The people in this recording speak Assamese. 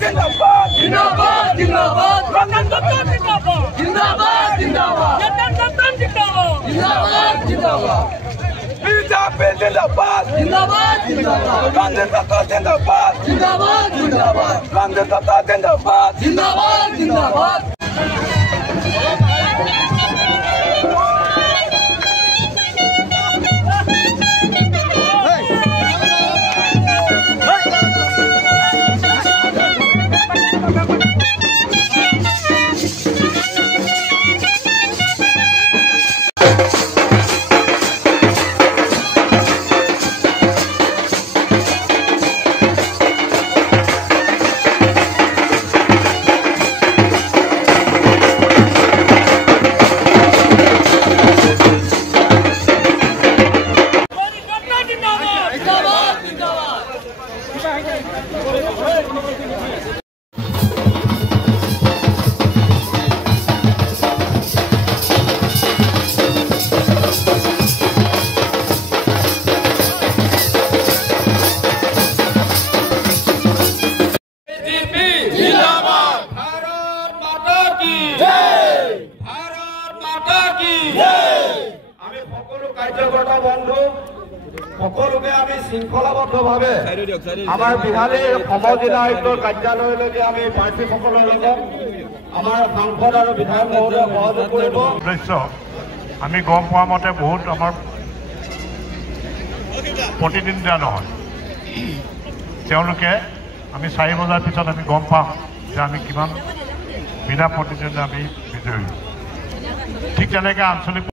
जिंदाबाद जिंदाबाद जिंदाबाद रतन दत्ता जिंदाबाद जिंदाबाद जिंदाबाद रतन दत्ता जिंदाबाद जिंदाबाद जिंदाबाद बीजेपी जिंदाबाद जिंदाबाद जिंदाबाद रतन दत्ता जिंदाबाद जिंदाबाद जिंदाबाद रतन दत्ता जिंदाबाद जिंदाबाद जिंदाबाद কাৰ্যকৰ্তা বন্ধু সকলোকে আমি শৃংখলাবদ্ধভাৱে আমাৰ বিহালীৰ সমজিলা আয়ুক্তৰ কাৰ্যালয়লৈকে আমি প্ৰাৰ্থীসকলৰ লগত আমাৰ সাংসদ আৰু বিধায়ক মহোদয় সহযোগ কৰিব। আমি গম পোৱা মতে বহুত আমাৰ প্ৰতিদ্বন্দ্বিতা নহয়, তেওঁলোকে আমি 4 বজাৰ পিছত আমি গম পাম যে আমি কিমান বিনা প্ৰতিদ্বন্দ্বিতা আমি বিজয়ী। ঠিক তেনেকৈ আঞ্চলিক